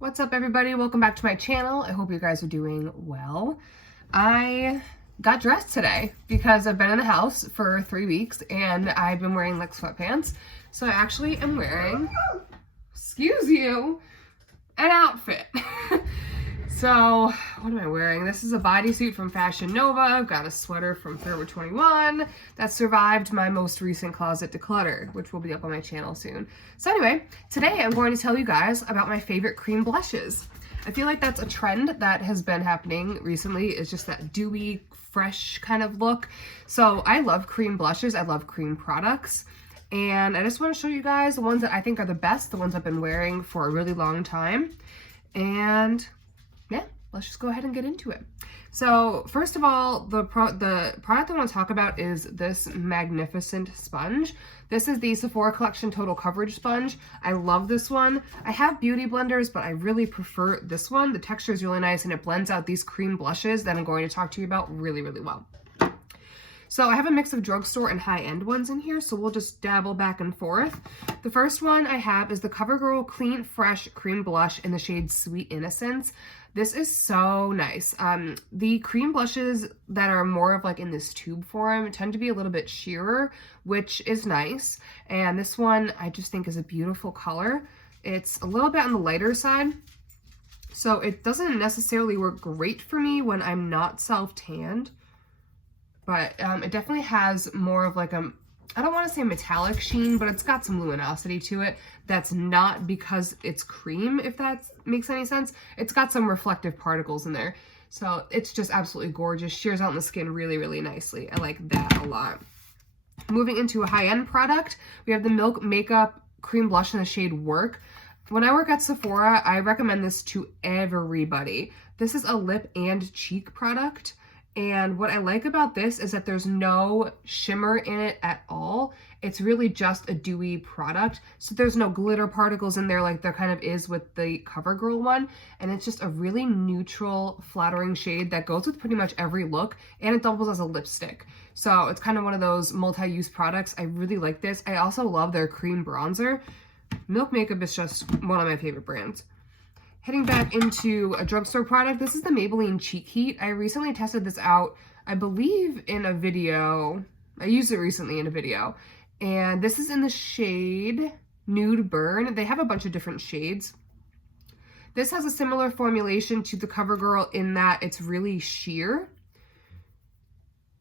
What's up, everybody? Welcome back to my channel. I hope you guys are doing well. I got dressed today because I've been in the house for 3 weeks and I've been wearing like sweatpants. So I actually am wearing, excuse you, an outfit. So what am I wearing? This is a bodysuit from Fashion Nova. I've got a sweater from Forever 21 that survived my most recent closet declutter, which will be up on my channel soon. So anyway, today I'm going to tell you guys about my favorite cream blushes. I feel like that's a trend that has been happening recently, is just that dewy, fresh kind of look. So I love cream blushes. I love cream products. And I just want to show you guys the ones that I think are the best, the ones I've been wearing for a really long time. And yeah, let's just go ahead and get into it. So first of all, the product I want to talk about is this magnificent sponge. This is the Sephora Collection Total Coverage Sponge. I love this one. I have beauty blenders, but I really prefer this one. The texture is really nice and it blends out these cream blushes that I'm going to talk to you about really, really well. So I have a mix of drugstore and high-end ones in here, so we'll just dabble back and forth. The first one I have is the CoverGirl Clean Fresh Cream Blush in the shade Sweet Innocence. This is so nice. The cream blushes that are more of like in this tube form tend to be a little bit sheerer, which is nice. And this one I just think is a beautiful color. It's a little bit on the lighter side, so it doesn't necessarily work great for me when I'm not self-tanned. But it definitely has more of like a, I don't want to say metallic sheen, but it's got some luminosity to it. That's not because it's cream, if that makes any sense. It's got some reflective particles in there. So it's just absolutely gorgeous. Shears out in the skin really, really nicely. I like that a lot. Moving into a high-end product, we have the Milk Makeup Cream Blush in the shade Work. When I work at Sephora, I recommend this to everybody. This is a lip and cheek product. And what I like about this is that there's no shimmer in it at all. It's really just a dewy product. So there's no glitter particles in there like there kind of is with the CoverGirl one. And it's just a really neutral, flattering shade that goes with pretty much every look. And it doubles as a lipstick. So it's kind of one of those multi-use products. I really like this. I also love their cream bronzer. Milk Makeup is just one of my favorite brands. Heading back into a drugstore product, this is the Maybelline Cheek Heat. I recently tested this out, I believe in a video. I used it recently in a video. And this is in the shade Nude Burn. They have a bunch of different shades. This has a similar formulation to the CoverGirl in that it's really sheer.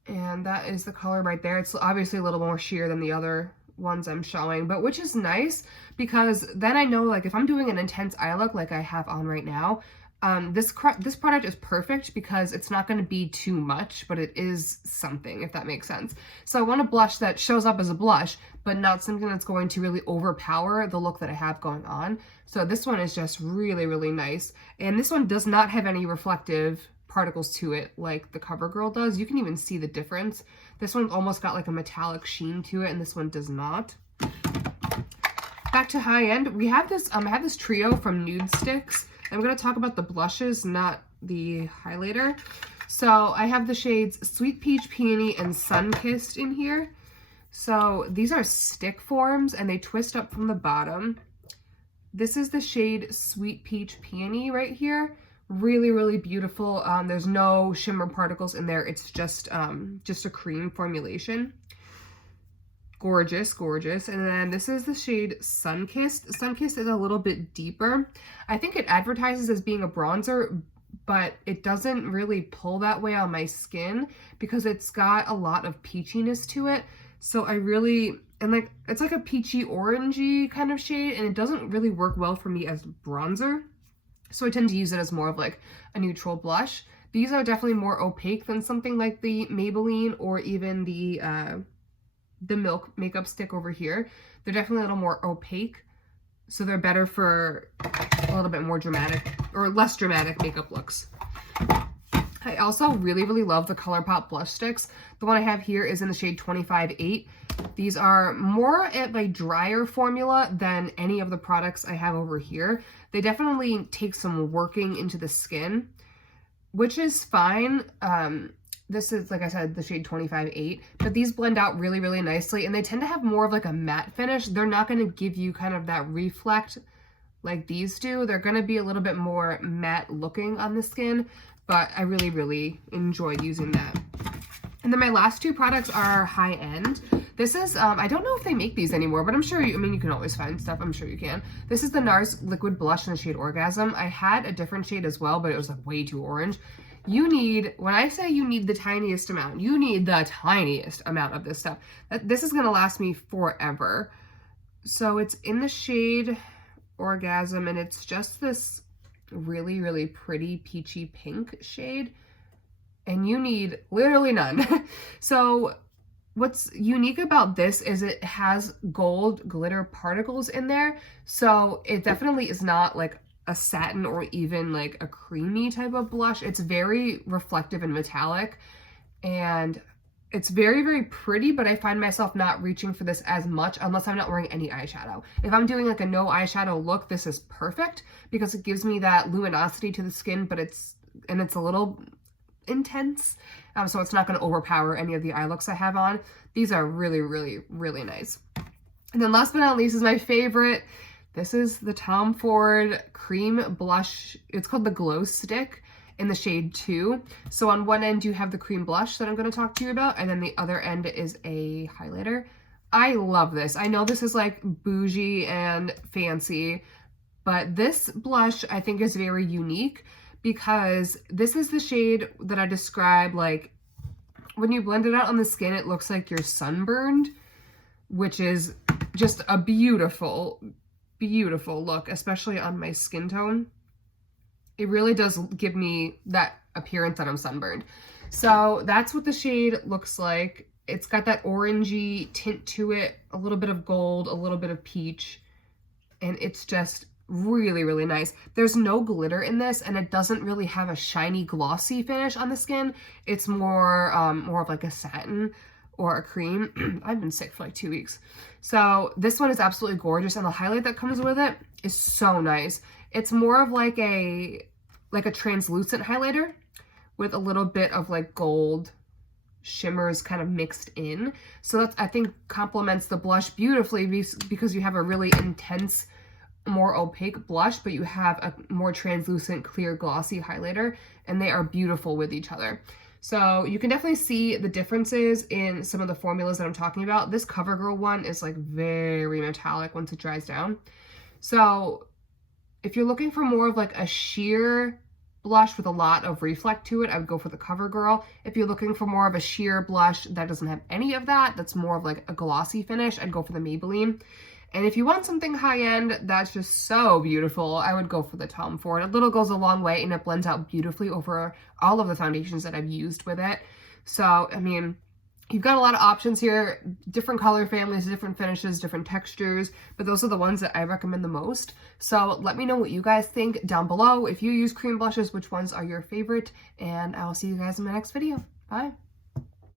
And that is the color right there. It's obviously a little more sheer than the other ones I'm showing, but which is nice because then I know, like, if I'm doing an intense eye look like I have on right now, this product is perfect because it's not going to be too much, but it is something, if that makes sense. So I want a blush that shows up as a blush, but not something that's going to really overpower the look that I have going on. So this one is just really, really nice. And this one does not have any reflective particles to it like the CoverGirl does. You can even see the difference. This one's almost got like a metallic sheen to it, and this one does not. Back to high end, we have this. I have this trio from Nude Sticks. I'm going to talk about the blushes, not the highlighter. So I have the shades Sweet Peach Peony and Sunkissed in here. So these are stick forms and they twist up from the bottom. This is the shade Sweet Peach Peony right here. Really, really beautiful. There's no shimmer particles in there. It's just a cream formulation. Gorgeous, gorgeous. And then this is the shade Sunkissed. Sunkissed is a little bit deeper. I think it advertises as being a bronzer, but it doesn't really pull that way on my skin because it's got a lot of peachiness to it. So I really, and like, it's like a peachy orangey kind of shade, and it doesn't really work well for me as bronzer. So I tend to use it as more of like a neutral blush. These are definitely more opaque than something like the Maybelline or even the Milk Makeup stick over here. They're definitely a little more opaque. So they're better for a little bit more dramatic or less dramatic makeup looks. I also really, really love the ColourPop blush sticks. The one I have here is in the shade 25-8. These are more of a drier formula than any of the products I have over here. They definitely take some working into the skin, which is fine. This is, like I said, the shade 25-8, but these blend out really, really nicely, and they tend to have more of like a matte finish. They're not going to give you kind of that reflect like these do. They're going to be a little bit more matte looking on the skin, but I really, really enjoyed using that. And then my last two products are high end. This is, I don't know if they make these anymore, but I'm sure you can always find stuff. I'm sure you can. This is the NARS Liquid Blush in the shade Orgasm. I had a different shade as well, but it was like way too orange. You need, when I say you need the tiniest amount, you need the tiniest amount of this stuff. This is going to last me forever. So it's in the shade Orgasm, and it's just this really, really pretty peachy pink shade. And you need literally none. So what's unique about this is it has gold glitter particles in there. So it definitely is not like a satin or even like a creamy type of blush. It's very reflective and metallic, and it's very, very pretty, but I find myself not reaching for this as much unless I'm not wearing any eyeshadow. If I'm doing like a no eyeshadow look, this is perfect because it gives me that luminosity to the skin, but it's a little intense, so it's not going to overpower any of the eye looks I have on. These are really, really, really nice. And then last but not least is my favorite. This is the Tom Ford Cream Blush. It's called the Glow Stick in the shade 2. So on one end you have the cream blush that I'm going to talk to you about, and then the other end is a highlighter. I love this. I know this is like bougie and fancy, but this blush I think is very unique because this is the shade that I describe, like when you blend it out on the skin, it looks like you're sunburned, which is just a beautiful, beautiful look, especially on my skin tone. It really does give me that appearance that I'm sunburned. So that's what the shade looks like. It's got that orangey tint to it, a little bit of gold, a little bit of peach, and it's just really, really nice. There's no glitter in this, and it doesn't really have a shiny, glossy finish on the skin. It's more of like a satin or a cream. I've been sick for like 2 weeks. So this one is absolutely gorgeous, and the highlight that comes with it is so nice. It's more of like a translucent highlighter with a little bit of like gold shimmers kind of mixed in. So that's, I think, complements the blush beautifully because you have a really intense, more opaque blush, but you have a more translucent, clear, glossy highlighter, and they are beautiful with each other. So you can definitely see the differences in some of the formulas that I'm talking about. This CoverGirl one is like very metallic once it dries down. So if you're looking for more of like a sheer blush with a lot of reflect to it, I would go for the CoverGirl. If you're looking for more of a sheer blush that doesn't have any of that, that's more of like a glossy finish, I'd go for the Maybelline. And if you want something high-end that's just so beautiful, I would go for the Tom Ford. A little goes a long way, and it blends out beautifully over all of the foundations that I've used with it. So, I mean, you've got a lot of options here, different color families, different finishes, different textures, but those are the ones that I recommend the most. So let me know what you guys think down below. If you use cream blushes, which ones are your favorite? And I will see you guys in my next video. Bye.